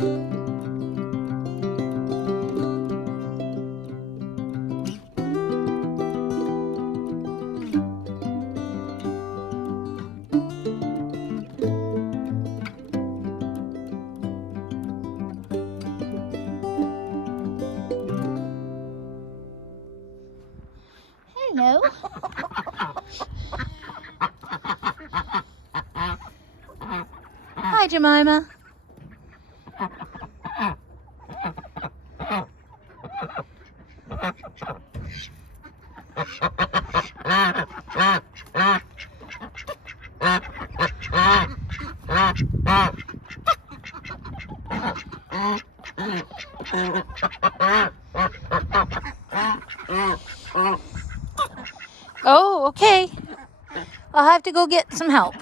Hello. Hi, Jemima. Oh, okay. I'll have to go get some help.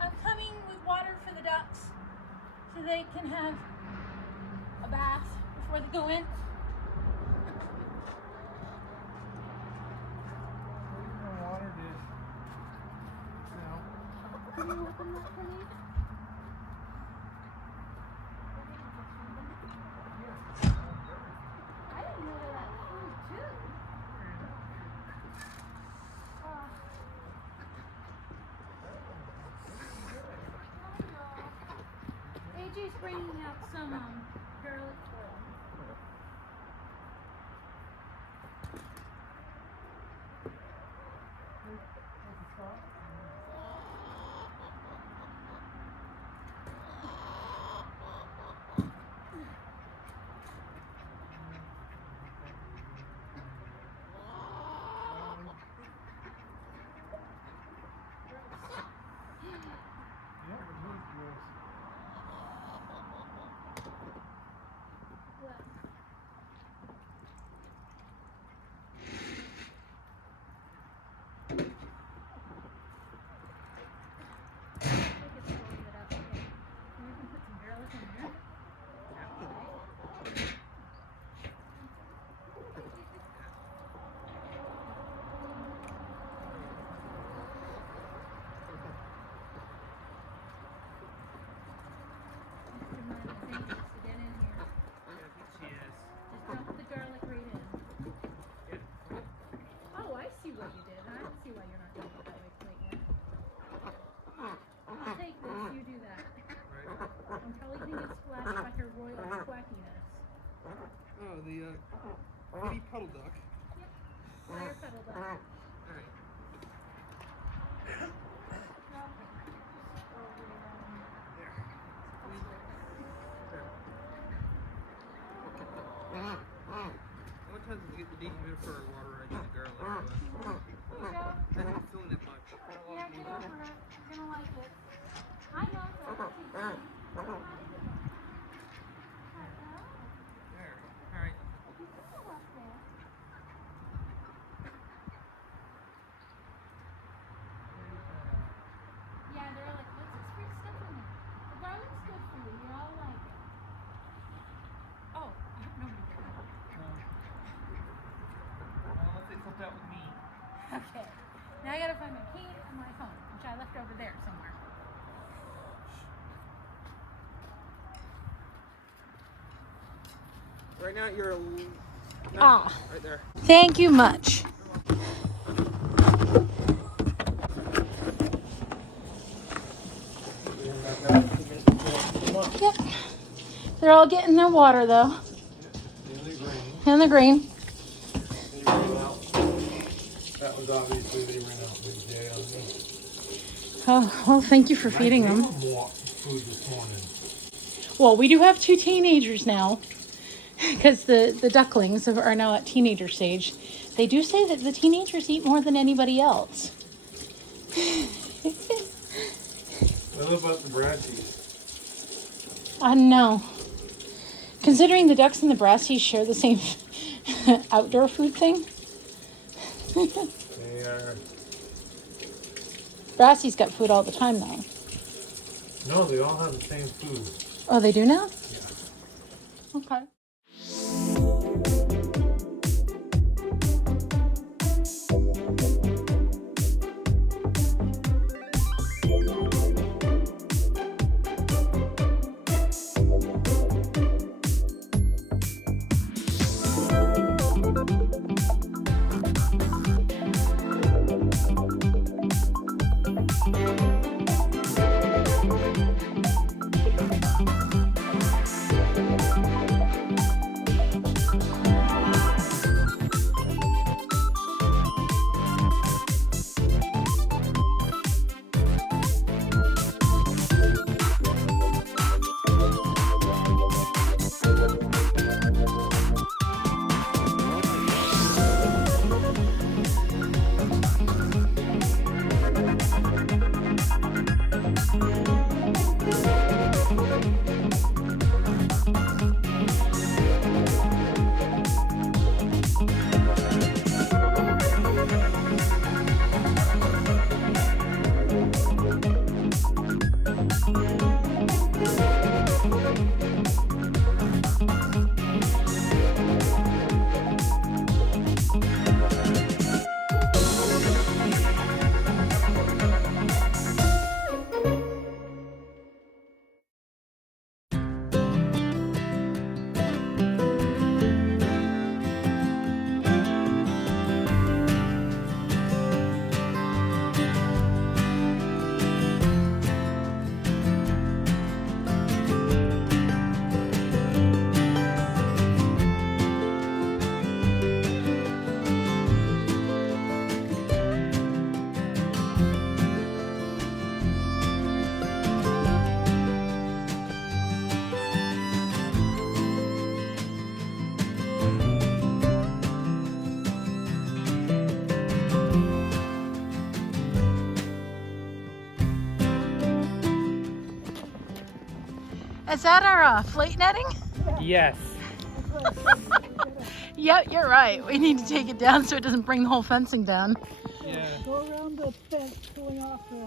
I'm coming with water for the ducks so they can have a bath before they go in. Water dish. No. Can you open that for me? I didn't know that food too. AJ's bringing out some garlic oil. the kitty puddle duck. Fire puddle duck. Alright. Sometimes we get the dehumidifier water, I use garlic, but I'm not feeling that much. Yeah, get over it. You're gonna like it. I know it's There. Alright. Yeah, they're like, what's this weird stuff in there? The garlic's good for you. You're all like, oh, I hope nobody did that. Unless they flipped out with me. Okay. Now I gotta find my key and my phone, which I left over there somewhere. Right now you're Ah. right there. Thank you much. Yep. They're all getting their water though. In the green. That was obviously they ran out big day on me. Oh, well, thank you for feeding them. More food this morning. Well, we do have 2 teenagers now because the ducklings are now at teenager stage. They do say that the teenagers eat more than anybody else. What about the Brassies? I know. Considering the ducks and the brassies share the same outdoor food thing. They are. Brassies got food all the time though. No, they all have the same food. Oh, they do now? Yeah. Okay. Is that our flake netting? Yes. Yep, you're right. We need to take it down so it doesn't bring the whole fencing down. Yeah. Go around the fence, pulling off the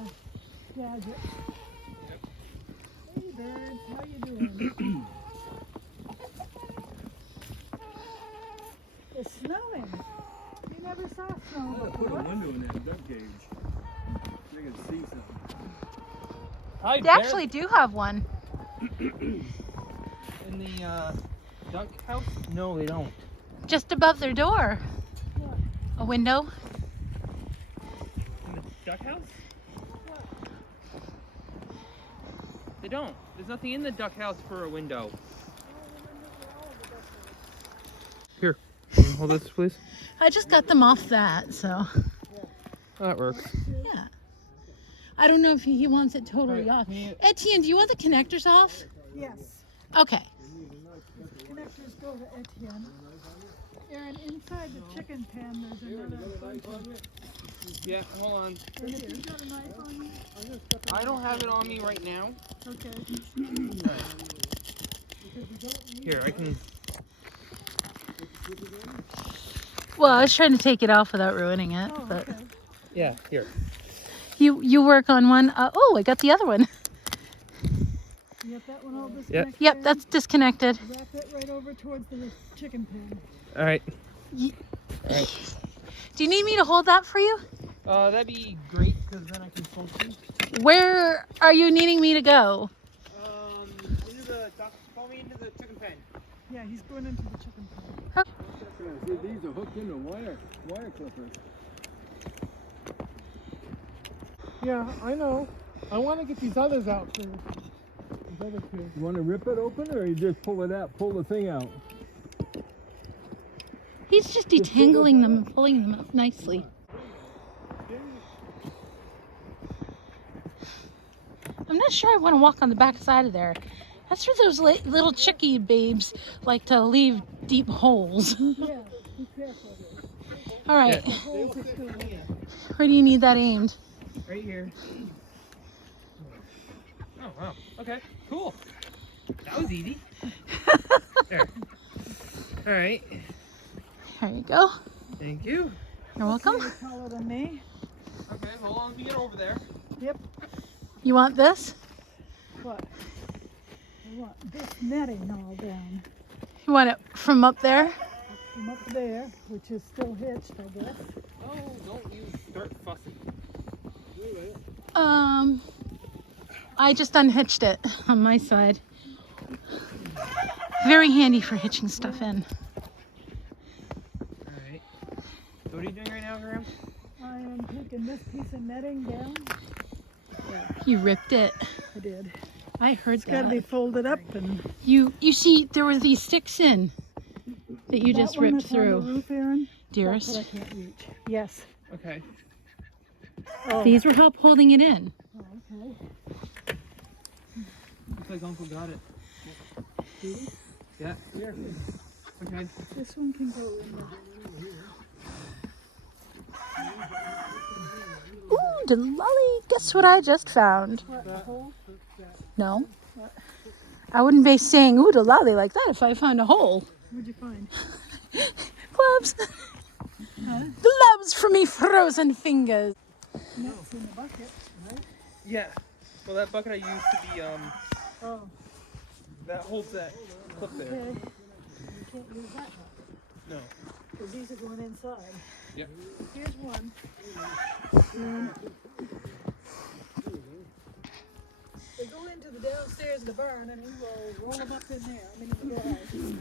gadget. Yep. Hey birds, how you doing? It's snowing. You never saw snow Put a before. window in that duck cage. They can see something. They actually do have one. In the duck house? No, they don't. Just above their door. What? A window. In the duck house? They don't. There's nothing in the duck house for a window. hold this, please? I just got them off that, so That works. yeah. I don't know if he wants it totally Right, off. can you- Etienne, do you want the connectors off? Yes. Okay. Connectors go to Etienne. Aaron, inside the chicken pan, there's another button. Yeah, hold on. And if you've got a knife on you, I don't have it on me right now. okay. Here, I can. Well, I was trying to take it off without ruining it, Oh, but okay. Yeah, here. you work on one. Oh, I got the other one. You got that one all disconnected? Yep, Aaron? that's disconnected. Wrap it right over towards the chicken pan. All right. Ye- All right. Do you need me to hold that for you? That'd be great because then I can function. Where are you needing me to go? Into the call me into the chicken pen. Yeah, he's going into the chicken pan. Yeah, see, these are hooked into wire clippers. Yeah, I know. I want to get these others out first. These other two. You want to rip it open, or you just pull it out, pull the thing out? He's just detangling them and pulling them up nicely. I'm not sure I want to walk on the back side of there. That's where those little chickie babes like to leave deep holes. Yeah, be careful. All right. Yeah. Holes are still there. Where do you need that aimed? Right here. Oh wow. Okay. Cool. That was easy. There. All right. There you go. Thank you. You're welcome. You're taller than me. Okay. Hold on. Let me get over there. Yep. You want this? What? I want this netting all down. You want it from up there? From up there, which is still hitched, I guess. Oh, don't you start fussing. I just unhitched it on my side. Very handy for hitching stuff in. All right. So what are you doing right now, Graham? I am taking this piece of netting down. You ripped it. I did. I heard It's got to that. be folded up and You see, there were these sticks in that you just that one ripped that's on the through, roof, Aaron, that's what I dearest. can't reach. Yes. Okay. Oh. These were help holding it in. Oh, okay. Looks like Uncle got it. Yeah. Here. Okay. This one can go in there. Ooh, Delali, guess what I just found? What, a hole? No. I wouldn't be saying ooh, Delali like that if I found a hole. What'd you find? Gloves. Gloves for me frozen fingers. Nuts in the bucket, right? Yeah. Well, that bucket I used to be Oh, that holds that clip there. okay. You can't use that one, No. because these are going inside. Yep. Here's one. They go into the downstairs in the barn, and we will roll them up in there. I mean, in the garage.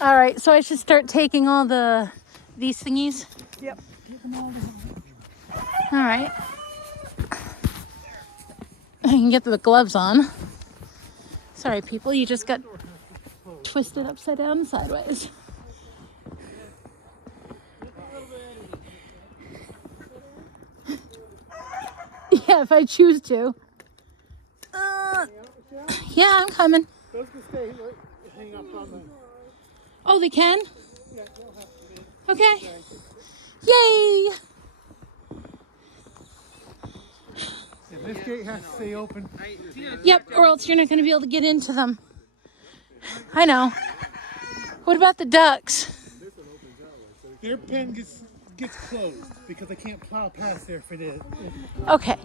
All right, so I should start taking all these thingies. Yep. Take them all down. All right. I can get the gloves on. Sorry, people, you just got twisted upside down and sideways. Yeah, if I choose to. Yeah, I'm coming. Those can stay right, hang up on the... Oh, they can? Yeah, they'll have to be. Okay. Yay! This gate has to stay open. Yep, or else you're not going to be able to get into them. I know. What about the ducks? Their pen gets closed because I can't plow past there if it is. Okay.